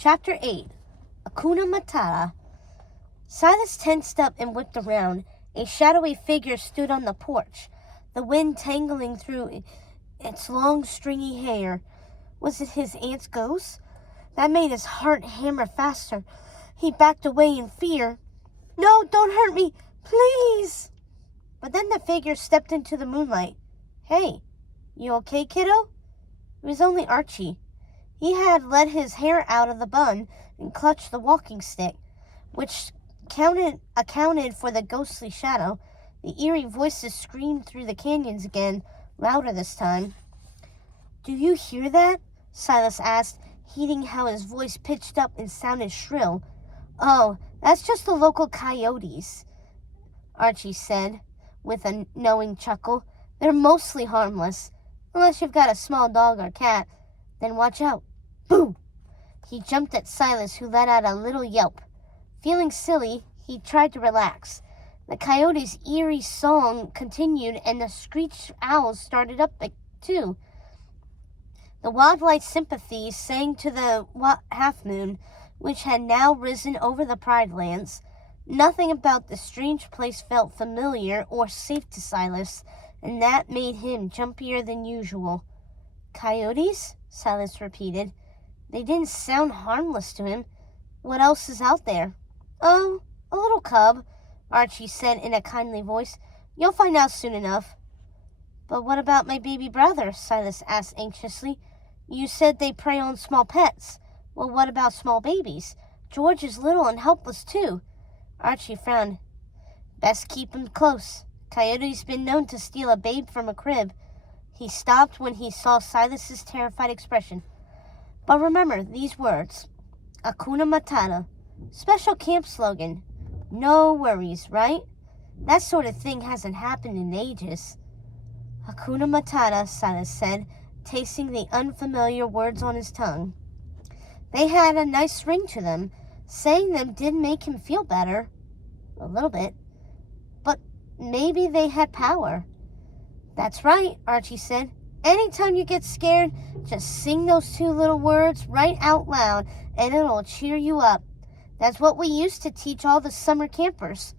Chapter 8. Hakuna Matata. Silas tensed up and whipped around. A shadowy figure stood on the porch, the wind tangling through its long, stringy hair. Was it his aunt's ghost? That made his heart hammer faster. He backed away in fear. "No, don't hurt me, please!" But then the figure stepped into the moonlight. "Hey, you okay, kiddo?" It was only Archie. He had let his hair out of the bun and clutched the walking stick, which accounted for the ghostly shadow. The eerie voices screamed through the canyons again, louder this time. "Do you hear that?" Silas asked, heeding how his voice pitched up and sounded shrill. "Oh, that's just the local coyotes," Archie said, with a knowing chuckle. "They're mostly harmless, unless you've got a small dog or cat. Then watch out." Boo! He jumped at Silas, who let out a little yelp. Feeling silly, he tried to relax. The coyote's eerie song continued, and the screeched owls started up too. The wildlife sympathy sang to the half-moon, which had now risen over the Pride Lands. Nothing about the strange place felt familiar or safe to Silas, and that made him jumpier than usual. "Coyotes?" Silas repeated. They didn't sound harmless to him. "What else is out there?" "Oh, a little cub," Archie said in a kindly voice. "You'll find out soon enough." "But what about my baby brother?" Silas asked anxiously. "You said they prey on small pets. Well, what about small babies? George is little and helpless too." Archie frowned. "Best keep him close. Coyote's been known to steal a babe from a crib." He stopped when he saw Silas's terrified expression. "But remember these words. Hakuna Matata. Special camp slogan. No worries, right? That sort of thing hasn't happened in ages." "Hakuna Matata," Silas said, tasting the unfamiliar words on his tongue. They had a nice ring to them. Saying them did make him feel better. A little bit. But maybe they had power. "That's right," Archie said. "Anytime you get scared, just sing those two little words right out loud, and it'll cheer you up. That's what we used to teach all the summer campers."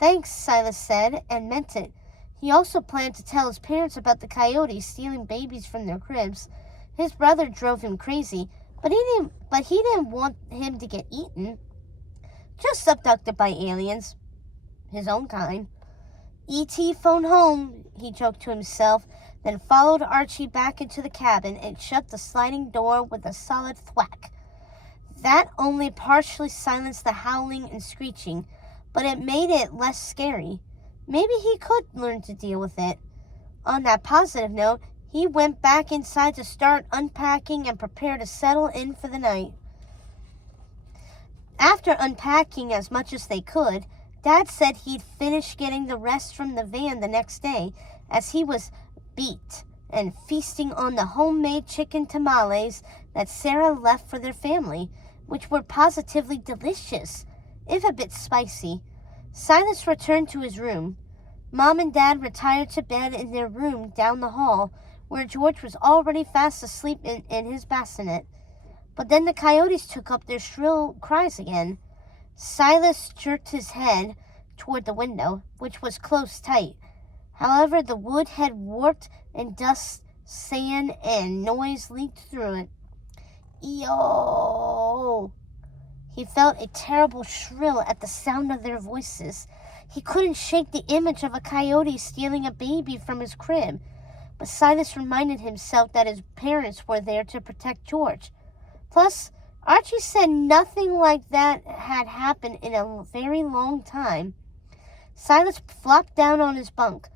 "Thanks," Silas said, and meant it. He also planned to tell his parents about the coyotes stealing babies from their cribs. His brother drove him crazy, but he didn't want him to get eaten. Just abducted by aliens. His own kind. "E.T. phone home," he joked to himself, then followed Archie back into the cabin and shut the sliding door with a solid thwack. That only partially silenced the howling and screeching, but it made it less scary. Maybe he could learn to deal with it. On that positive note, he went back inside to start unpacking and prepare to settle in for the night. After unpacking as much as they could, Dad said he'd finish getting the rest from the van the next day, as he was beat and feasting on the homemade chicken tamales that Sarah left for their family, which were positively delicious, if a bit spicy. Silas returned to his room. Mom and Dad retired to bed in their room down the hall, where George was already fast asleep in his bassinet. But then the coyotes took up their shrill cries again. Silas jerked his head toward the window, which was closed tight. However, the wood had warped, and dust, sand, and noise leaked through it. "Yo!" He felt a terrible shrill at the sound of their voices. He couldn't shake the image of a coyote stealing a baby from his crib, but Silas reminded himself that his parents were there to protect George. Plus, Archie said nothing like that had happened in a very long time. Silas flopped down on his bunk.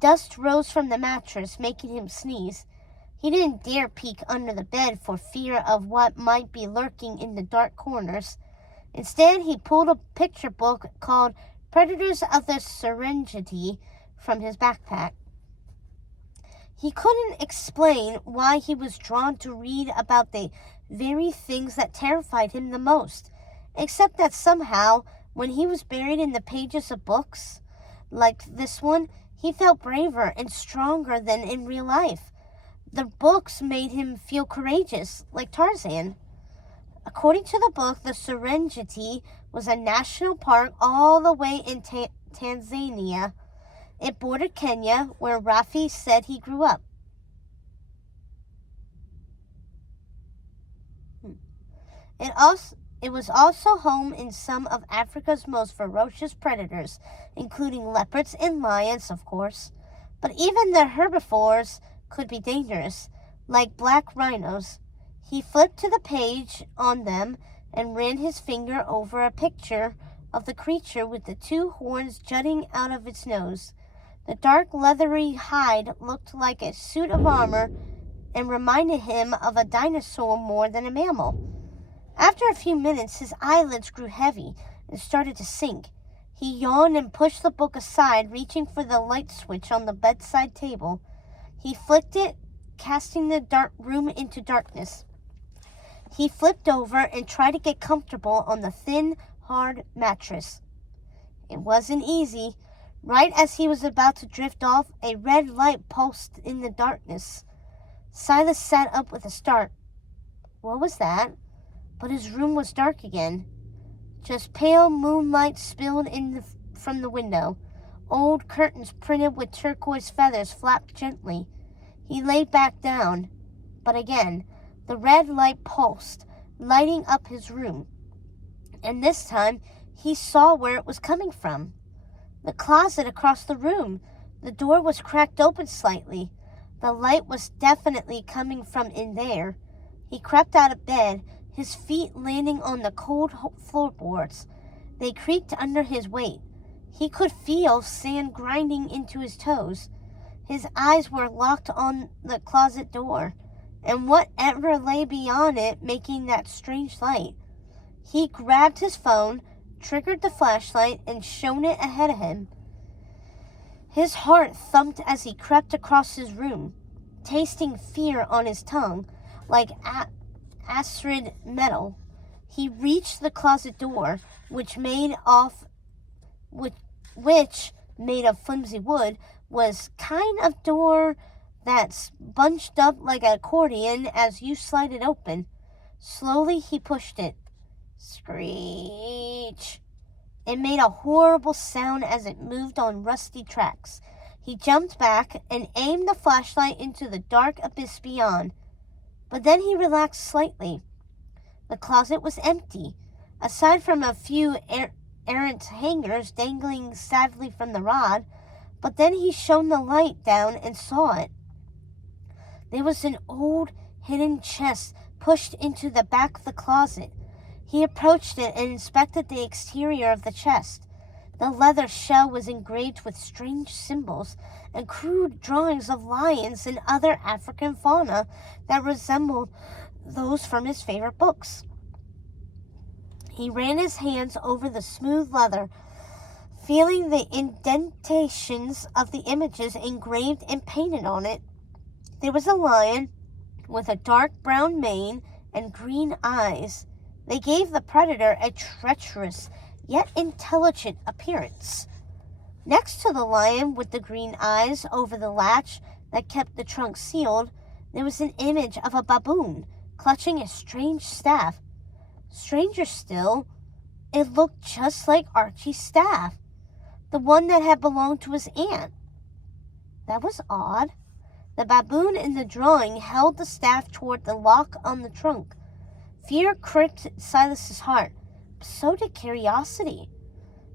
Dust rose from the mattress, making him sneeze. He didn't dare peek under the bed for fear of what might be lurking in the dark corners. Instead, he pulled a picture book called Predators of the Serengeti from his backpack. He couldn't explain why he was drawn to read about the very things that terrified him the most, except that somehow, when he was buried in the pages of books like this one, he felt braver and stronger than in real life. The books made him feel courageous, like Tarzan. According to the book, the Serengeti was a national park all the way in Tanzania. It bordered Kenya, where Rafi said he grew up. It was also home in some of Africa's most ferocious predators, including leopards and lions, of course. But even the herbivores could be dangerous, like black rhinos. He flipped to the page on them and ran his finger over a picture of the creature with the two horns jutting out of its nose. The dark leathery hide looked like a suit of armor and reminded him of a dinosaur more than a mammal. After a few minutes, his eyelids grew heavy and started to sink. He yawned and pushed the book aside, reaching for the light switch on the bedside table. He flicked it, casting the room into darkness. He flipped over and tried to get comfortable on the thin, hard mattress. It wasn't easy. Right as he was about to drift off, a red light pulsed in the darkness. Silas sat up with a start. What was that? But his room was dark again. Just pale moonlight spilled in from the window. Old curtains printed with turquoise feathers flapped gently. He lay back down, but again, the red light pulsed, lighting up his room. And this time, he saw where it was coming from. The closet across the room. The door was cracked open slightly. The light was definitely coming from in there. He crept out of bed, his feet landing on the cold floorboards. They creaked under his weight. He could feel sand grinding into his toes. His eyes were locked on the closet door, and whatever lay beyond it making that strange light. He grabbed his phone, triggered the flashlight, and shone it ahead of him. His heart thumped as he crept across his room, tasting fear on his tongue like acrid metal. He reached the closet door, which made of flimsy wood, was kind of door that's bunched up like an accordion as you slide it open. Slowly he pushed it. Screech! It made a horrible sound as it moved on rusty tracks. He jumped back and aimed the flashlight into the dark abyss beyond. But then he relaxed slightly. The closet was empty, aside from a few errant hangers dangling sadly from the rod. But then he shone the light down and saw it. There was an old hidden chest pushed into the back of the closet. He approached it and inspected the exterior of the chest. The leather shell was engraved with strange symbols and crude drawings of lions and other African fauna that resembled those from his favorite books. He ran his hands over the smooth leather, feeling the indentations of the images engraved and painted on it. There was a lion with a dark brown mane and green eyes. They gave the predator a treacherous yet intelligent appearance. Next to the lion with the green eyes over the latch that kept the trunk sealed, there was an image of a baboon clutching a strange staff. Stranger still, it looked just like Archie's staff, the one that had belonged to his aunt. That was odd. The baboon in the drawing held the staff toward the lock on the trunk. Fear gripped Silas's heart, but so did curiosity.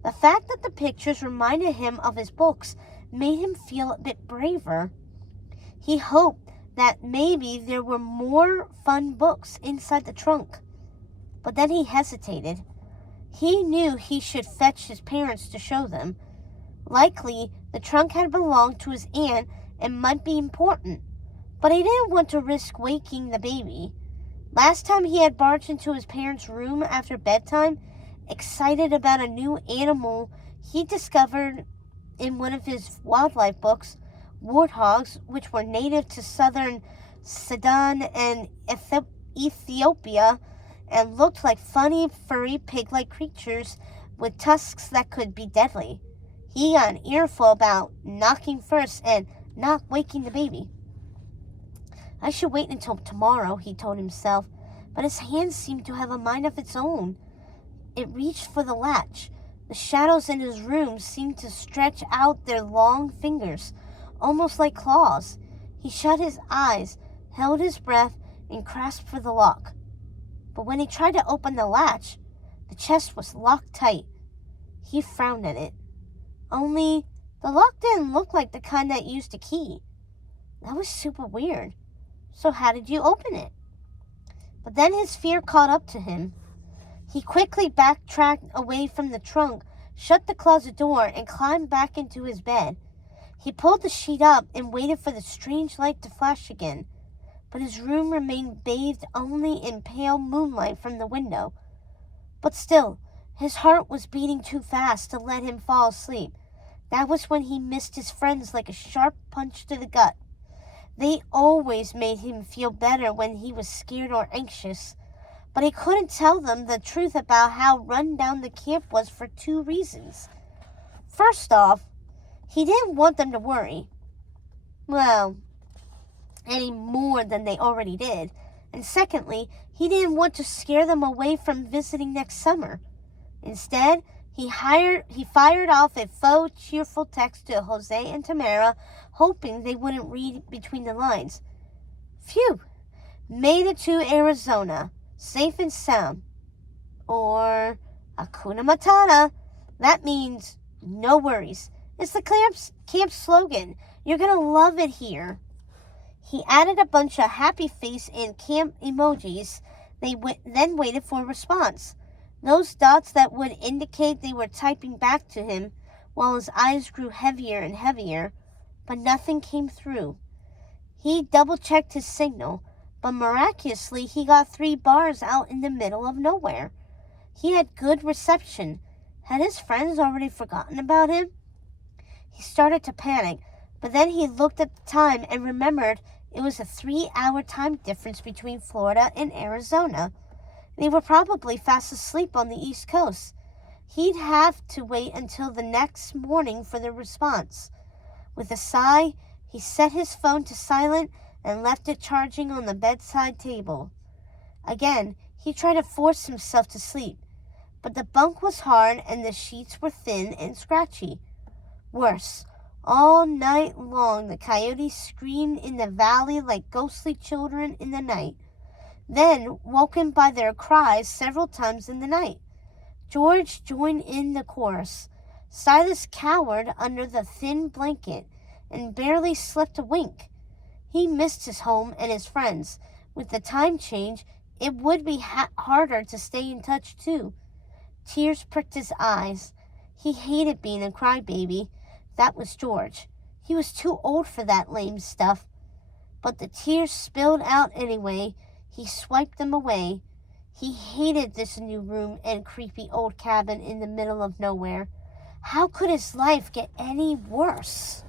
The fact that the pictures reminded him of his books made him feel a bit braver. He hoped that maybe there were more fun books inside the trunk. But then he hesitated. He knew he should fetch his parents to show them. Likely, the trunk had belonged to his aunt and might be important, but he didn't want to risk waking the baby. Last time he had barged into his parents' room after bedtime, excited about a new animal he discovered in one of his wildlife books, warthogs, which were native to southern Sudan and Ethiopia, and looked like funny, furry, pig-like creatures with tusks that could be deadly. He got an earful about knocking first and not waking the baby. I should wait until tomorrow, he told himself. but his hand seemed to have a mind of its own. It reached for the latch. The shadows in his room seemed to stretch out their long fingers, almost like claws. He shut his eyes, held his breath, and grasped for the lock. But when he tried to open the latch, the chest was locked tight. He frowned at it. Only, the lock didn't look like the kind that used a key. That was super weird. So how did you open it? But then his fear caught up to him. He quickly backtracked away from the trunk, shut the closet door, and climbed back into his bed. He pulled the sheet up and waited for the strange light to flash again. But his room remained bathed only in pale moonlight from the window. But still, his heart was beating too fast to let him fall asleep. That was when he missed his friends like a sharp punch to the gut. They always made him feel better when he was scared or anxious, but he couldn't tell them the truth about how run down the camp was for 2 reasons. First off, he didn't want them to worry. Well, any more than they already did. And secondly, he didn't want to scare them away from visiting next summer. Instead, he fired off a faux cheerful text to Jose and Tamara, hoping they wouldn't read between the lines. Phew! Made it to Arizona, safe and sound. Or Hakuna Matata. That means no worries. It's the camp slogan. You're gonna love it here. He added a bunch of happy face and camp emojis. They then waited for a response. Those dots that would indicate they were typing back to him, while his eyes grew heavier and heavier, but nothing came through. He double-checked his signal, but miraculously he got 3 bars out in the middle of nowhere. He had good reception. Had his friends already forgotten about him? He started to panic, but then he looked at the time and remembered it was a 3-hour time difference between Florida and Arizona. They were probably fast asleep on the East Coast. He'd have to wait until the next morning for the response. With a sigh, he set his phone to silent and left it charging on the bedside table. Again, he tried to force himself to sleep, but the bunk was hard and the sheets were thin and scratchy. Worse, all night long the coyotes screamed in the valley like ghostly children in the night, then woken by their cries several times in the night. George joined in the chorus. Silas cowered under the thin blanket and barely slept a wink. He missed his home and his friends. With the time change, it would be harder to stay in touch too. Tears pricked his eyes. He hated being a crybaby. That was George. He was too old for that lame stuff. But the tears spilled out anyway. He swiped them away. He hated this new room and creepy old cabin in the middle of nowhere. How could his life get any worse?